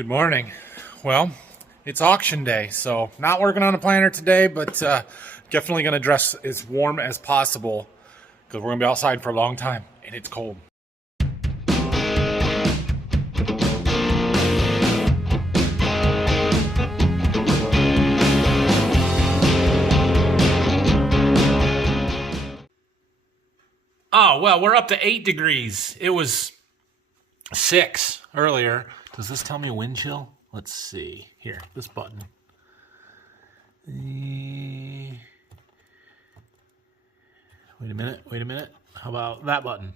Good morning. Well, it's auction day, so not working on a planter today, but definitely going to dress as warm as possible because we're going to be outside for a long time and it's cold. Oh, well, we're up to 8 degrees. It was 6 earlier. Does this tell me wind chill? Let's see. Here, this button. Wait a minute. How about that button?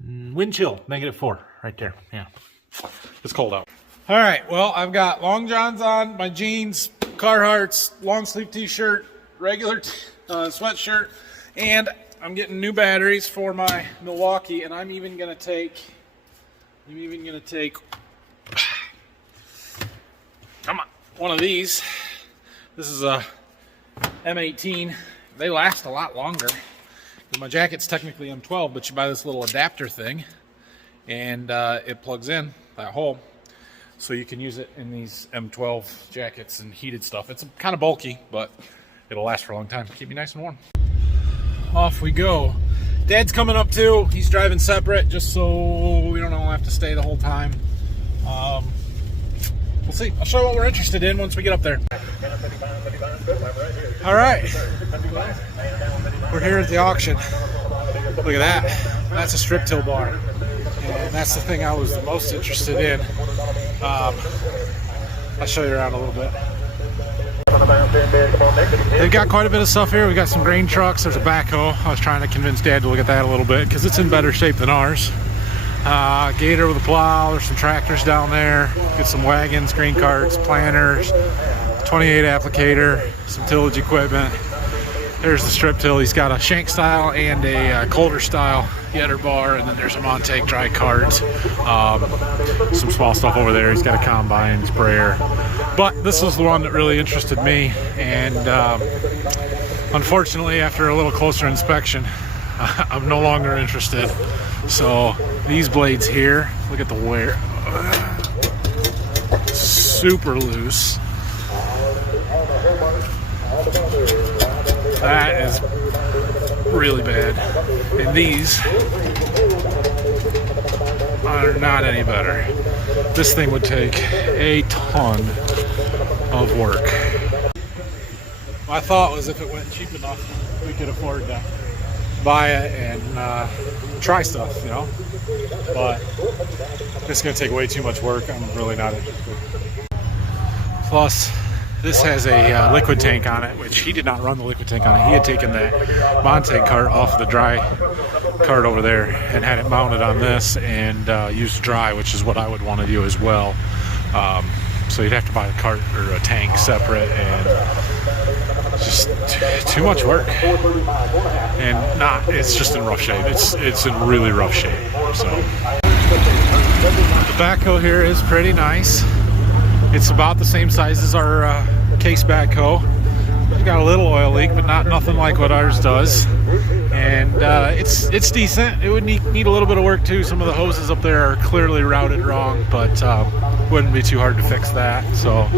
Wind chill, -4, right there. Yeah, it's cold out. All right, well, I've got long johns on, my jeans, Carhartts, long sleeve t-shirt, regular sweatshirt, and I'm getting new batteries for my Milwaukee, and I'm even gonna take, come on, one of these. This is a M18. They last a lot longer. My jacket's technically M12, but you buy this little adapter thing, and it plugs in that hole, so you can use it in these M12 jackets and heated stuff. It's kind of bulky, but it'll last for a long time. Keep me nice and warm. Off we go. Dad's coming up too. He's driving separate, just so we don't all have to stay the whole time. We'll see. I'll show you what we're interested in once we get up there. All right. We're here at the auction. Look at that. That's a strip till bar. And that's the thing I was the most interested in. I'll show you around a little bit. They've got quite a bit of stuff here. We got some grain trucks. There's a backhoe. I was trying to convince Dad to look at that a little bit because it's in better shape than ours. Gator with a plow. There's some tractors down there. Get some wagons, grain carts, planters, 28 applicator, some tillage equipment. There's the strip till. He's got a shank style and a Coulter style yetter bar, and then there's a Montag dry cart. Some small stuff over there. He's got a combine, sprayer. But this was the one that really interested me, and unfortunately, after a little closer inspection, I'm no longer interested. So these blades here, look at the wear. Super loose. That is really bad. And these are not any better. This thing would take a ton of work. My thought was if it went cheap enough, we could afford to buy it and try stuff, you know? But it's gonna take way too much work. I'm really not interested. Plus, this has a liquid tank on it, which he did not run the liquid tank on it. He had taken that Montag cart off the dry cart over there and had it mounted on this and used dry, which is what I would want to do as well. So you'd have to buy a cart or a tank separate, and just too much work. And it's just in rough shape. It's in really rough shape. So the backhoe here is pretty nice. It's about the same size as our case backhoe. It's got a little oil leak, but nothing like what ours does. And it's decent. It would need a little bit of work too. Some of the hoses up there are clearly routed wrong, but wouldn't be too hard to fix that. So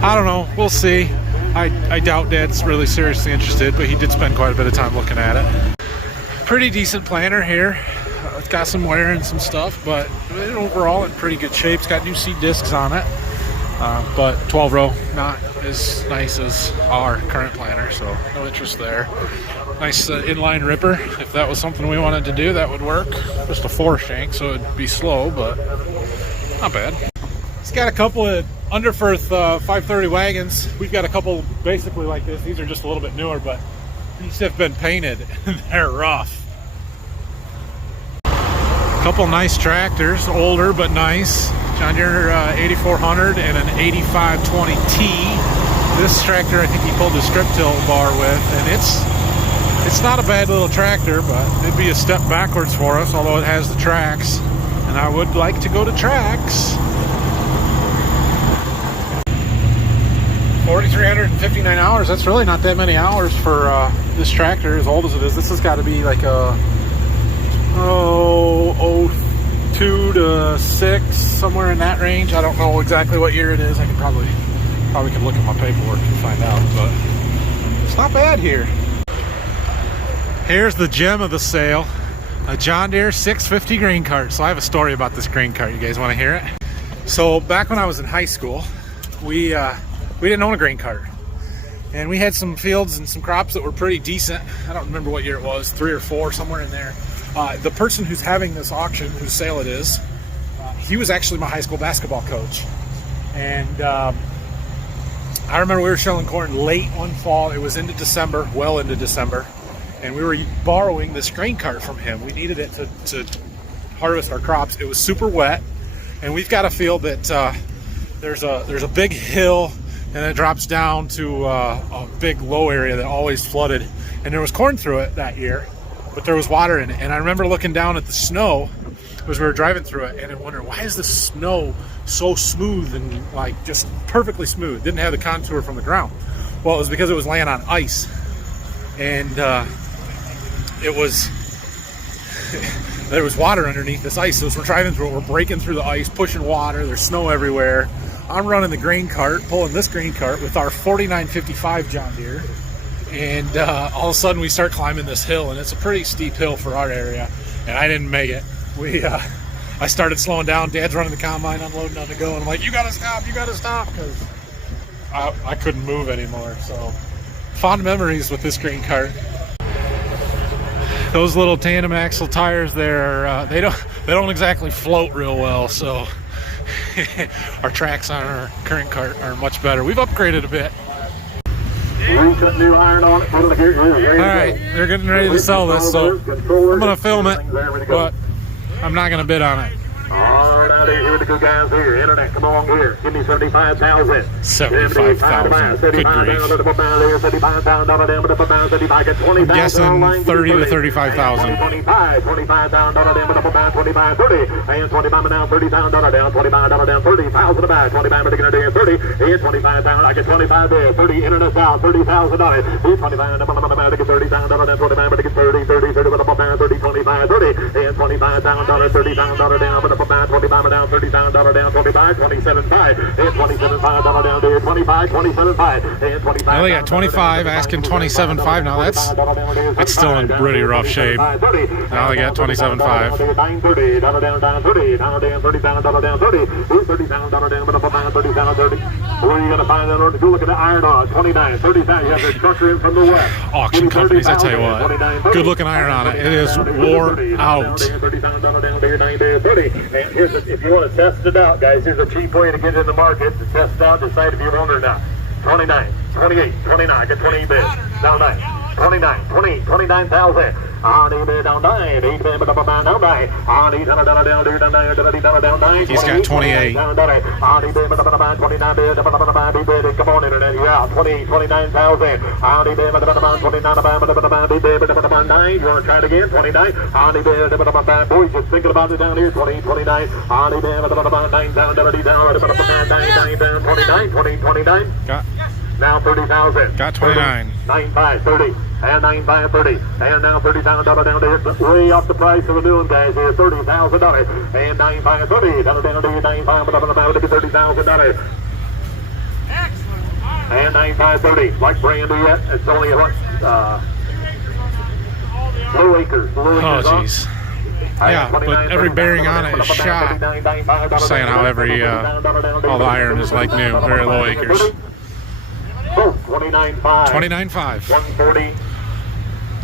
I don't know. We'll see. I doubt Dad's really seriously interested, but he did spend quite a bit of time looking at it. Pretty decent planter here. It's got some wear and some stuff, but overall in pretty good shape. It's got new seat discs on it. But 12 row, not as nice as our current planter, so no interest there. Nice inline ripper. If that was something we wanted to do, that would work. Just a 4 shank, so it'd be slow, but not bad. It's got a couple of Underfirth 530 wagons. We've got a couple basically like this. These are just a little bit newer, but these have been painted and they're rough. Couple nice tractors, older but nice. John Deere 8400 and an 8520T. This tractor I think he pulled the strip till bar with, and it's not a bad little tractor, but it'd be a step backwards for us, although it has the tracks, and I would like to go to tracks. 4,359 hours, that's really not that many hours for this tractor, as old as it is. This has got to be like a 02 2 to 6, somewhere in that range. I don't know exactly what year it is. I can probably can look at my paperwork and find out, but it's not bad here. Here's the gem of the sale, a John Deere 650 grain cart. So I have a story about this grain cart. You guys want to hear it? So back when I was in high school, we didn't own a grain cart, and we had some fields and some crops that were pretty decent. I don't remember what year it was, 3 or 4, somewhere in there. The person who's having this auction, whose sale it is, he was actually my high school basketball coach. And I remember we were shelling corn late one fall. It was into December, well into December. And we were borrowing this grain cart from him. We needed it to harvest our crops. It was super wet. And we've got a field that there's a big hill, and it drops down to a big low area that always flooded. And there was corn through it that year, but there was water in it. And I remember looking down at the snow as we were driving through it, and I wondered, why is the snow so smooth and like just perfectly smooth? Didn't have the contour from the ground. Well, it was because it was laying on ice, and it was there was water underneath this ice. So as we're driving through it, we're breaking through the ice, pushing water. There's snow everywhere. I'm running the grain cart, pulling this grain cart with our 4955 John Deere, and all of a sudden we start climbing this hill, and it's a pretty steep hill for our area, and I didn't make it. I started slowing down. Dad's running the combine, unloading on the go, and I'm like, you gotta stop, because I couldn't move anymore. So fond memories with this grain cart. Those little tandem axle tires there, they don't exactly float real well, so our tracks on our current cart are much better. We've upgraded a bit. Alright, they're getting ready to sell this, so I'm going to film it, but I'm not going to bid on it. All right, here the good guys here. Internet, come along here. Give me 75,000. 75,000. Good grief. I'm guessing 30 to 35,000. 25, $25,000 25, 30, and 25 now, $30,000 down, $25 down, 30,000 back, 25 to get it 30, and 25,000. I get 25 there, 30 internet out, $30,000. 25 to get $30,000 down, 25 to get 30, 30, 30 with a band, 30, 25, 30, and $25,000, $30,000 down, but about 25 down, $30,000 down, 25, 27.5, and $27.5 down there, 25, 27.5, and 25. Well, they got 25, asking 27.5 now. That's still in pretty rough shape. Now they got 27.5. 30, down, 30, down, $30,000 down, 30, $30,000 down, but about 30,000, 30. Where are you going to find that order? Go look at the iron on 29, 30,000. You have the trucker in from the west. Auction companies, I tell you what, good looking iron on it. It is wore out. And here's if you want to test it out, guys, here's a cheap way to get in the market to test out, decide if you want it or not. 29, 28, 29, get 20 bids. Down 9, 29, 20, 29,000. On eBay down 9, down 9, on eBay down 9. He's got 28. On eBay 29 bid, come on internet, yeah, 29,000. On eBay 29, 9. You want to try it again? 29. On eBay, boys, just thinking about it down here. 29. On eBay 9,000 down, 29. Got Now 30,000. Got 29. 9.5, 30, and 9.5, 30, and now $30,000 down there. Way off the price of the new one, guys. Here, $30,000, and 9.5, 30, down there, 9.5, but about $30,000. Excellent. And 9.5, 30, like brand new yet. It's only low acres. Oh, jeez. Yeah, but every bearing on it is shot. I'm saying how all the iron is like new, very low acres. 29.5. 29.5. 140.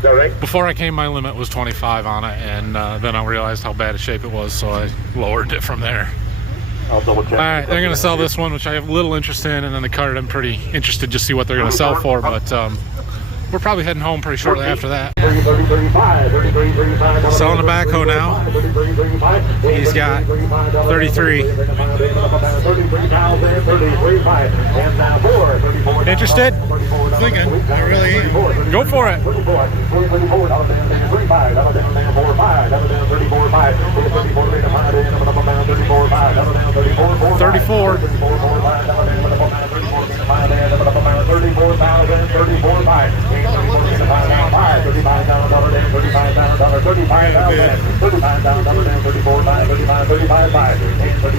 Right. Before I came, my limit was 25 on it, and then I realized how bad a shape it was, so I lowered it from there. I'll double check. All right, they're going to sell this one, which I have little interest in, and then the cart I'm pretty interested to see what they're going to sell for, but we're probably heading home pretty shortly after that. Selling the backhoe now. He's got 33. Interested? Thinking. I really am. Go for it. 34. 35,000,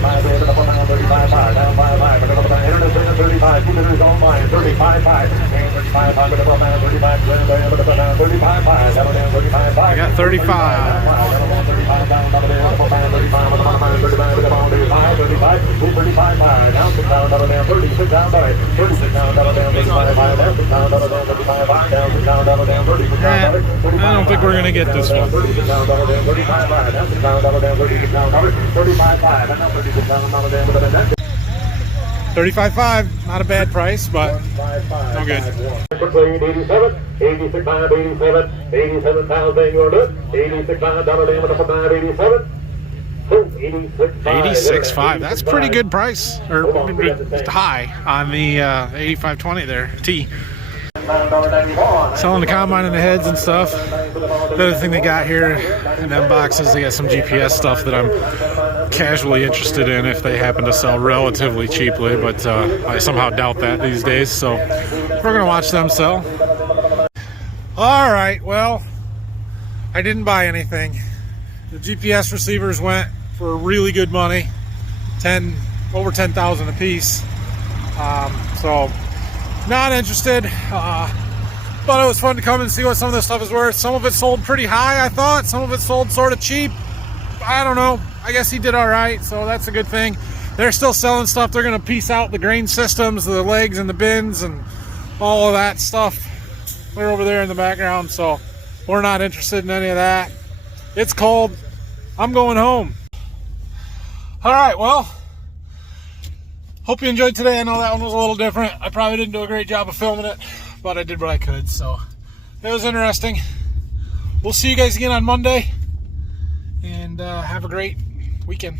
35 bid, up down 35.5, down 5.5, but up down, internet sale 35, 2 bidders online, 35.5, and 35.5, but up down 35, but up down 35.5, down down 35.5. I got 35. I don't think we're going to get this one. 35.5, not a bad price, but no good. 87, 86.5, 87, 87 pounds in your look, 86.5 dollar damage up 987. 86.5, that's pretty good price, or high on the 85.20 there, T. Selling the combine and the heads and stuff. The other thing they got here in them boxes, they got some GPS stuff that I'm casually interested in if they happen to sell relatively cheaply, but I somehow doubt that these days, so we're going to watch them sell. All right, well, I didn't buy anything. The GPS receivers went for really good money, over 10,000 a piece. So not interested, but it was fun to come and see what some of this stuff is worth. Some of it sold pretty high, I thought. Some of it sold sort of cheap. I don't know. I guess he did all right, so that's a good thing. They're still selling stuff. They're going to piece out the grain systems, the legs and the bins and all of that stuff. They're over there in the background, so we're not interested in any of that. It's cold. I'm going home. All right, well, hope you enjoyed today. I know that one was a little different. I probably didn't do a great job of filming it, but I did what I could, so it was interesting. We'll see you guys again on Monday, and have a great weekend.